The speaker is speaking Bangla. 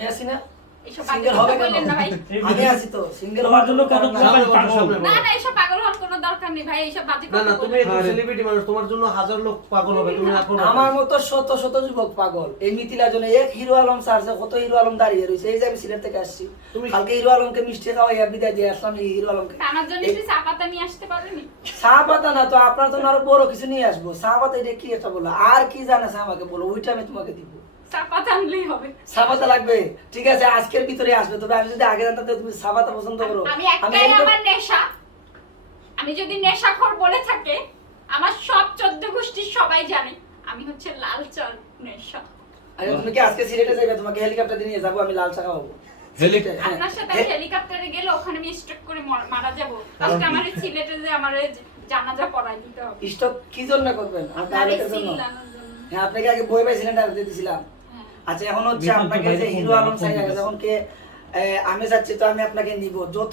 আমি আছি না? এইসব সিঙ্গেল বাজে হবে কথা কেন? বললেন না ভাই। আমি আছি তো। সিঙ্গেল তোমার জন্য কত না। প্রকার সামনে বলো, পাগল। সামনে না বলো। পাগল হওয়ার কোনো দরকার নেই ভাই এইসব বাজে না না তুমি বলবেন একটু আরে। সেলিব্রিটি মানুষ তোমার জন্য হাজার লোক পাগল হবে তুমি না। আমার মতো শত শত যুবক পাগল। এই মিথিলা জন্য এক হিরো আলম সারছে কত হিরো আলম দাঁড়িয়ে রয়েছে এই যে আমি সিলেট থেকে আসছি। তুমি- কালকে হিরো আলমকে মিষ্টি খাওয়াই বিদায় দিয়ে আসলাম এই হিরো আলমকে। আমার জন্য চা পাতা নিয়ে আসতে চা পাতা না তো আপনার জন্য আরও বড় কিছু নিয়ে আসব। চা পাতা এটা কি একটা বলো? আর কি জানাছে আমাকে বলো ওইটা আমি তোমাকে দিব। আনলেই হবে। পাতা লাগবে। ঠিক আছে আজকের ভিতরে আসবে। তবে আমি যদি আগে জানতাম তুমি পাতা পছন্দ করো। আমি একটাই আমার নেশা। আমি যদি নেশাখোর বলে থাকে আমার সব চোদ্দ গোষ্ঠীর সবাই জানে আমি হচ্ছে লাল চাল নেশা। আরে তুমি কি আজকে সিলেটে যাবে তোমাকে হেলিকপ্টার নিয়ে যাব আমি লাল চা খাওয়াবো। হ্যাঁ। আপনার সাথে হেলিকপ্টারে গেলে ওখানে আমি স্ট্রোক করে মারা যাব। আজকে আমার সিলেটে যে আমার জানাজা পড়াই দিতে হবে। স্টক কি জন্য করবেন? আর আপনার জন্য? হ্যাঁ আপনাকে আগে বই পাই সিলিন্ডার দিয়ে দিছিলাম হ্যাঁ। আচ্ছা এখন হচ্ছে আপনাকে যে হিরো আলম সাহেব যখন কে আমি যাচ্ছি তো আমি আপনাকে নিব। যত